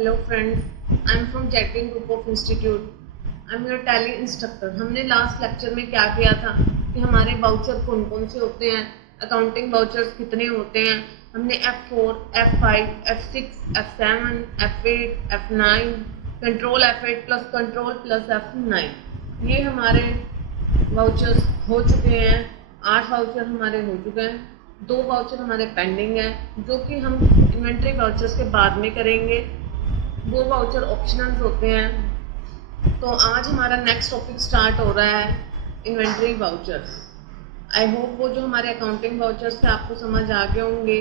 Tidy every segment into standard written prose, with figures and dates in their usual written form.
Hello friends, I am from Jacqueline group of institute. I am your tally instructor. हमने last lecture में क्या किया था कि हमारे वाउचर कौन कौन से होते हैं, अकाउंटिंग वाउचर्स कितने होते हैं। हमने F4, F5, F6, F7, F8, F9, control F8 plus control plus F9 ये हमारे वाउचर्स हो चुके हैं। 8 वाउचर हमारे हो चुके हैं। 2 वाउचर हमारे पेंडिंग है जो कि हम इन्वेंट्री वाउचर्स के बाद में करेंगे। वो वाउचर ऑप्शनल होते हैं। तो आज हमारा नेक्स्ट टॉपिक स्टार्ट हो रहा है इन्वेंट्री वाउचर्स। आई होप वो जो हमारे अकाउंटिंग वाउचर्स थे आपको समझ आ गए होंगे।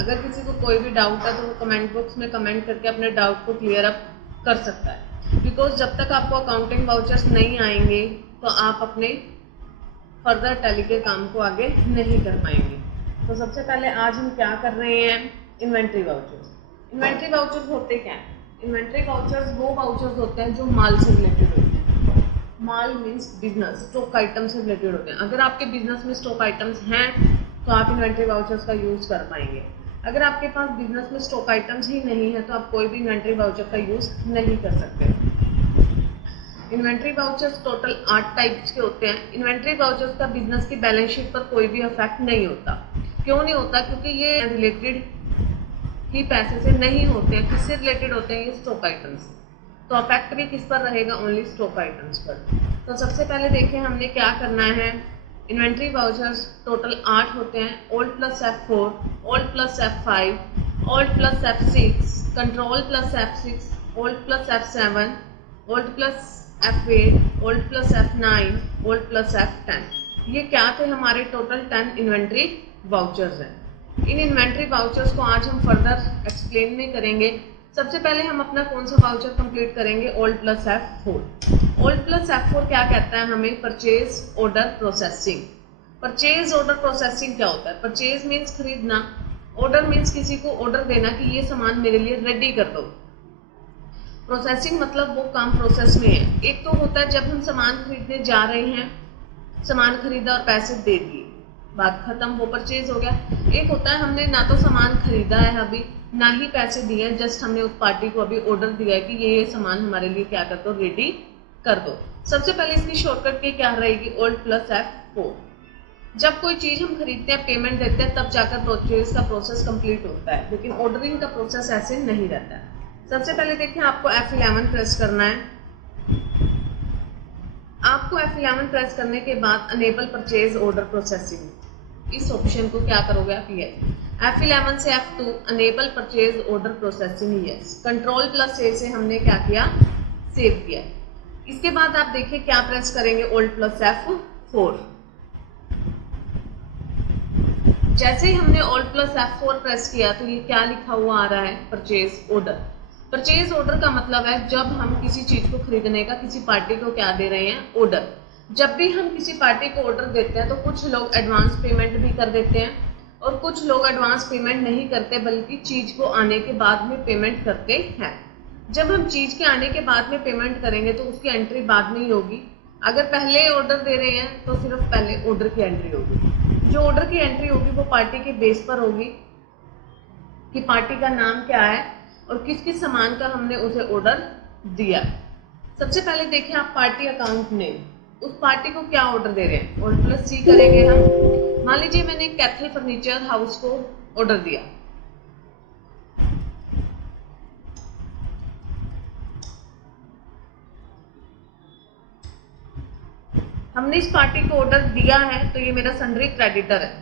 अगर किसी को कोई भी डाउट है तो वो कमेंट बॉक्स में कमेंट करके अपने डाउट को क्लियर अप कर सकता है, बिकॉज जब तक आपको अकाउंटिंग वाउचर्स नहीं आएंगे तो आप अपने फर्दर टैली के काम को आगे नहीं कर पाएंगे। तो सबसे पहले आज हम क्या कर रहे हैं, इन्वेंट्री वाउचर्स। इन्वेंट्री वाउचर्स होते क्या हैं? इन्वेंट्री वाउचर्स वो वाउचर्स होते हैं जो माल से रिलेटेड होते हैं। माल मीन्स बिजनेस, स्टॉक आइटम से रिलेटेड होते हैं। अगर आपके बिजनेस में स्टॉक आइटम्स हैं तो आप इन्वेंट्री वाउचर्स का यूज कर पाएंगे। अगर आपके पास बिजनेस में स्टॉक आइटम्स ही नहीं है तो आप कोई भी इन्वेंट्री वाउचर का यूज नहीं कर सकते। इन्वेंट्री वाउचर्स टोटल 8 टाइप्स के होते हैं। इन्वेंट्री वाउचर्स का बिजनेस की बैलेंस शीट पर कोई भी इफेक्ट नहीं होता। क्यों नहीं होता? क्योंकि ये रिलेटेड ही पैसे से नहीं होते हैं। किससे रिलेटेड होते हैं? ये स्टॉक आइटम्स। तो इफेक्ट भी किस पर रहेगा? ओनली स्टॉक आइटम्स पर। तो सबसे पहले देखिए हमने क्या करना है। इन्वेंट्री वाउचर्स टोटल 8 होते हैं। Old plus F4, old plus F5, old plus F6, control plus F6, old plus F7, old plus F8, old plus F9, old plus F10। ये क्या थे? हमारे टोटल 10 इन्वेंट्री वाउचर्स हैं। इन इन्वेंट्री वाउचर्स को आज हम फर्दर एक्सप्लेन में करेंगे। सबसे पहले हम अपना कौन सा वाउचर कंप्लीट करेंगे? Old plus F4। Old plus F4 क्या कहता है हमें? Purchase order processing. Purchase order processing क्या होता है? परचेज मीन्स खरीदना, ऑर्डर मीन्स किसी को ऑर्डर देना कि ये सामान मेरे लिए रेडी कर दो। प्रोसेसिंग मतलब वो काम प्रोसेस में है। एक तो होता है जब हम सामान खरीदने जा रहे हैं, सामान खरीदा और पैसे दे दिए, बात खत्म, वो परचेज हो गया। एक होता है हमने ना तो सामान खरीदा है अभी, ना ही पैसे दिए, जस्ट हमने उस पार्टी को अभी ऑर्डर दिया है कि ये सामान हमारे लिए क्या कर दो, रेडी कर दो। सबसे पहले इसकी शॉर्टकट की क्या रहेगी? Old plus F4। जब कोई चीज हम खरीदते हैं, पेमेंट देते हैं, तब जाकर परचेज का प्रोसेस कंप्लीट होता है, लेकिन ऑर्डरिंग का प्रोसेस ऐसे नहीं रहता है। सबसे पहले देखिए आपको F11 प्रेस करना है। आपको F11 प्रेस करने के बाद अनेबल परचेज ऑर्डर प्रोसेसिंग, इस ऑप्शन को क्या करोगे आप? ये F11 से F2 enable purchase order processing, yes. Control plus A से हमने क्या किया? सेव किया। इसके बाद आप देखिए क्या प्रेस करेंगे? Old plus F4। जैसे ही हमने ओल्ड प्लस F4 प्रेस किया तो ये क्या लिखा हुआ आ रहा है? Purchase order. परचेज ऑर्डर का मतलब है जब हम किसी चीज को खरीदने का किसी पार्टी को क्या दे रहे हैं? ऑर्डर। जब भी हम किसी पार्टी को ऑर्डर देते हैं तो कुछ लोग एडवांस पेमेंट भी कर देते हैं और कुछ लोग एडवांस पेमेंट नहीं करते, बल्कि चीज को आने के बाद में पेमेंट करते हैं। जब हम चीज के आने के बाद में पेमेंट करेंगे तो उसकी एंट्री बाद में ही होगी। अगर पहले ऑर्डर दे रहे हैं तो सिर्फ पहले ऑर्डर की एंट्री होगी। जो ऑर्डर की एंट्री होगी वो पार्टी के बेस पर होगी कि पार्टी का नाम क्या है और किस किस सामान का हमने उसे ऑर्डर दिया। सबसे पहले देखिए आप पार्टी अकाउंट नेम, उस पार्टी को क्या ऑर्डर दे रहे हैं? ओल्ड प्लस C करेंगे हम। मान लीजिए मैंने कैथल फर्नीचर हाउस को ऑर्डर दिया। हमने इस पार्टी को ऑर्डर दिया है तो ये मेरा सन्ड्री क्रेडिटर है।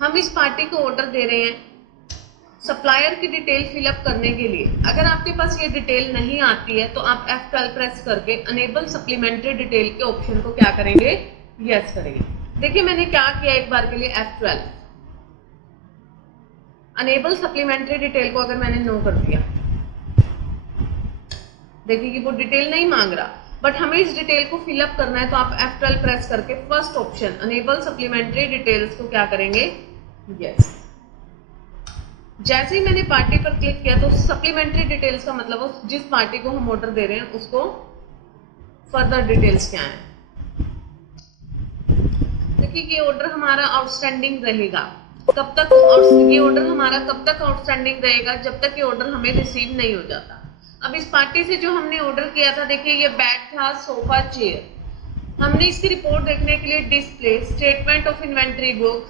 हम इस पार्टी को ऑर्डर दे रहे हैं सप्लायर की डिटेल फिलअप करने के लिए। अगर आपके पास ये डिटेल नहीं आती है तो आप F12 प्रेस करके अनेबल सप्लीमेंट्री डिटेल के ऑप्शन को क्या करेंगे? यस करेंगे। देखिए मैंने क्या किया, एक बार के लिए F12 अनेबल सप्लीमेंट्री डिटेल को अगर मैंने नो कर दिया, देखिए कि वो डिटेल नहीं मांग रहा, बट हमें इस डिटेल को फिलअप करना है तो आप F12 प्रेस करके first option enable supplementary details को क्या करेंगे? यस। जैसे ही मैंने पार्टी पर क्लिक किया तो सप्लीमेंट्री डिटेल्स का मतलब जिस पार्टी को हम ऑर्डर दे रहे हैं उसको फर्दर डिटेल्स क्या है। देखिए ये ऑर्डर हमारा आउटस्टैंडिंग रहेगा कब तक, ये ऑर्डर हमारा कब तक आउटस्टैंडिंग रहेगा, जब तक ये ऑर्डर हमें रिसीव नहीं हो जाता। अब इस पार्टी से जो हमने ऑर्डर किया था, देखिए ये बेड था, सोफा, चेयर, हमने इसकी रिपोर्ट देखने के लिए display, statement of inventory book,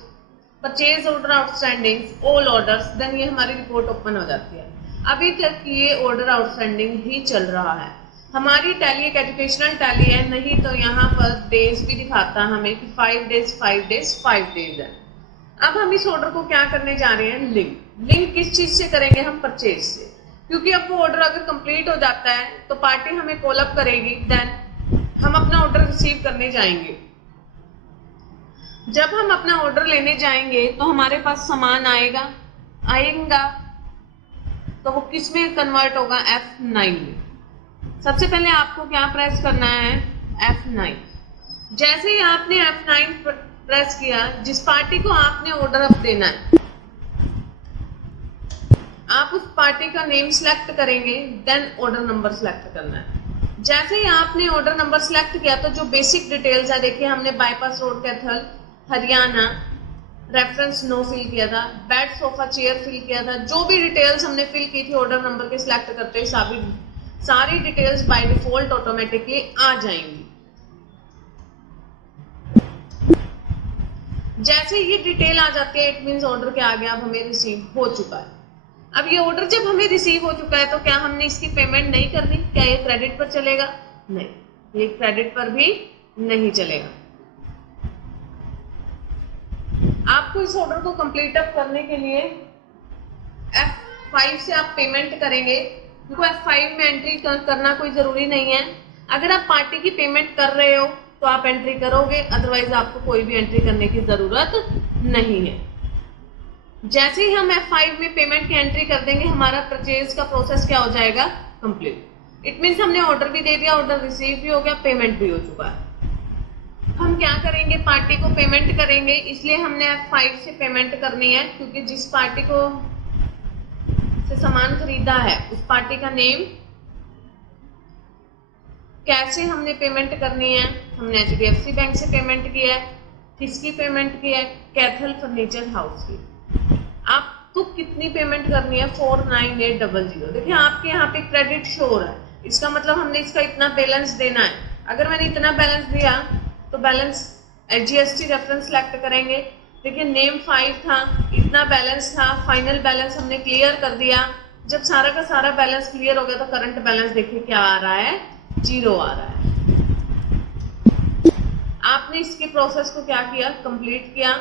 purchase order outstanding, all orders, then ये हमारी रिपोर्ट ओपन हो जाती है। अभी तक ये ऑर्डर आउटस्टैंडिंग ही चल रहा है। हमारी टैली एक एजुकेशनल टैली है, नहीं तो यहाँ पर डेज भी दिखाता हमें कि 5 डेज है। अब हम इस ऑर्डर को क्या करने जा रहे हैं, लिंक किस चीज से करेंगे, हम परचेज से, क्योंकि अब वो ऑर्डर अगर कंप्लीट हो जाता है तो पार्टी हमें कॉल अप करेगी, देन हम अपना ऑर्डर रिसीव करने जाएंगे। जब हम अपना ऑर्डर लेने जाएंगे तो हमारे पास सामान आएगा तो वो किस में कन्वर्ट होगा, F9 में। सबसे पहले आपको क्या प्रेस करना है, F9। जैसे ही आपने F9 प्रेस किया, जिस पार्टी को आपने ऑर्डर अब देना है, आप उस पार्टी का नेम सिलेक्ट करेंगे, देन ऑर्डर नंबर सिलेक्ट करना है। जैसे ही आपने ऑर्डर नंबर सिलेक्ट किया तो जो बेसिक डिटेल्स है, देखिए हमने bypass road Kaithal Haryana, reference no fill किया था, बेड सोफा चेयर फिल किया था, जो भी डिटेल्स हमने फिल की थी ऑर्डर नंबर के सिलेक्ट करते हुए सारी डिटेल्स बाय डिफॉल्ट ऑटोमेटिकली आ जाएंगी। जैसे ये डिटेल आ जाती है, इट मींस ऑर्डर क्या आ गया, अब हमें रिसीव हो चुका है। अब ये ऑर्डर जब हमें रिसीव हो चुका है तो क्या हमने इसकी पेमेंट नहीं करनी, क्या ये क्रेडिट पर चलेगा, नहीं, ये क्रेडिट पर भी नहीं चलेगा। आपको इस ऑर्डर को कंप्लीट अप करने के लिए F5 से आप पेमेंट करेंगे, क्योंकि F5 में एंट्री करना कोई जरूरी नहीं है। अगर आप पार्टी की पेमेंट कर रहे हो तो आप एंट्री करोगे, अदरवाइज आपको कोई भी एंट्री करने की जरूरत नहीं है। जैसे ही हम F5 में पेमेंट की एंट्री कर देंगे, हमारा परचेज का प्रोसेस क्या हो जाएगा, कंप्लीट। इट मीन्स हमने ऑर्डर भी दे दिया, ऑर्डर रिसीव भी हो गया, पेमेंट भी हो चुका है। हम क्या करेंगे, पार्टी को पेमेंट करेंगे, इसलिए हमने F5 से पेमेंट करनी है, क्योंकि जिस पार्टी को से सामान खरीदा है उस पार्टी का नेम, कैसे हमने पेमेंट करनी है, हमने HDFC बैंक से पेमेंट किया है, किसकी पेमेंट की है, कैथल फर्नीचर हाउस की। आपको कितनी पेमेंट करनी है, 49800। देखिए आपके यहाँ पे क्रेडिट शो हो रहा है, इसका मतलब हमने इसका इतना बैलेंस देना है। अगर मैंने इतना बैलेंस दिया तो बैलेंस GST रेफरेंस सेलेक्ट करेंगे, देखिए नेम 5 था, इतना बैलेंस था, फाइनल बैलेंस हमने क्लियर कर दिया। जब सारा का सारा बैलेंस क्लियर हो गया तो करंट बैलेंस देखिए क्या आ रहा है, 0 आ रहा है। आपने इसके प्रोसेस को क्या किया, कंप्लीट किया।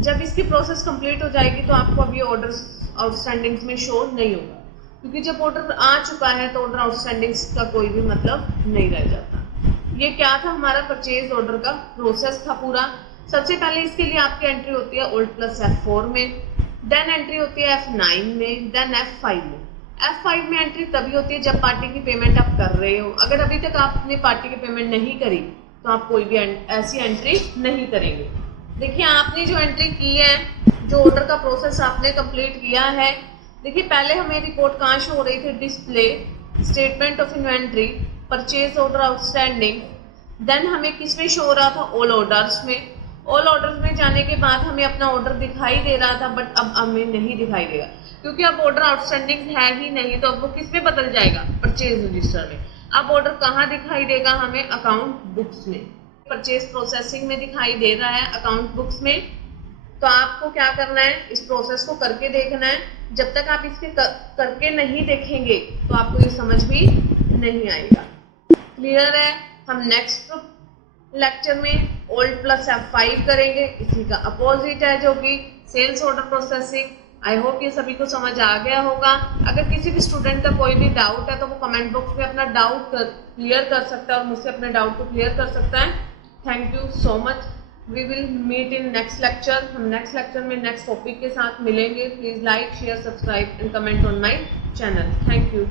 जब इसकी प्रोसेस कंप्लीट हो जाएगी तो आपको अभी ऑर्डर आउटस्टैंडिंग्स में शो नहीं होगा, क्योंकि जब ऑर्डर आ चुका है तो ऑर्डर आउटस्टैंडिंग्स का कोई भी मतलब नहीं रह जाता। ये क्या था, हमारा परचेज ऑर्डर का प्रोसेस था पूरा। सबसे पहले इसके लिए आपकी एंट्री होती है Alt+ F4 में, देन एंट्री होती है F9 में, देन F5 में। F5 में एंट्री तभी होती है जब पार्टी की पेमेंट आप कर रहे हो। अगर अभी तक आपने पार्टी की पेमेंट नहीं करी तो आप कोई भी ऐसी एंट्री नहीं करेंगे। देखिए आपने जो एंट्री की है, जो ऑर्डर का प्रोसेस आपने कंप्लीट किया है, देखिए पहले हमें रिपोर्ट कहाँ शो हो रही थी, display, statement of inventory, purchase order outstanding, then हमें किस में शो हो रहा था, ऑल ऑर्डर्स में। ऑल ऑर्डर्स में जाने के बाद हमें अपना ऑर्डर दिखाई दे रहा था, बट अब हमें नहीं दिखाई देगा, क्योंकि अब ऑर्डर आउटस्टैंडिंग है ही नहीं, तो अब वो किस में बदल जाएगा, परचेज रजिस्टर में। अब ऑर्डर कहाँ दिखाई देगा हमें, अकाउंट बुक्स में। परचेज प्रोसेसिंग में दिखाई दे रहा है, अकाउंट बुक्स में। तो आपको क्या करना है, इस प्रोसेस को करके देखना है। जब तक आप इसके करके नहीं देखेंगे तो आपको ये समझ भी नहीं आएगा। क्लियर है। हम नेक्स्ट लेक्चर में Alt+ F5 करेंगे, इसी का अपोजिट है जो कि sales order processing. I hope ये सभी को समझ आ गया होगा। अगर किसी भी स्टूडेंट का कोई भी डाउट है तो वो कमेंट बॉक्स में अपना डाउट क्लियर कर सकता है और मुझसे अपने डाउट को क्लियर कर सकता है। Thank you so much. We will meet in next lecture. हम नेक्स्ट लेक्चर में नेक्स्ट टॉपिक के साथ मिलेंगे। Please like, share, subscribe and comment on my channel. Thank you.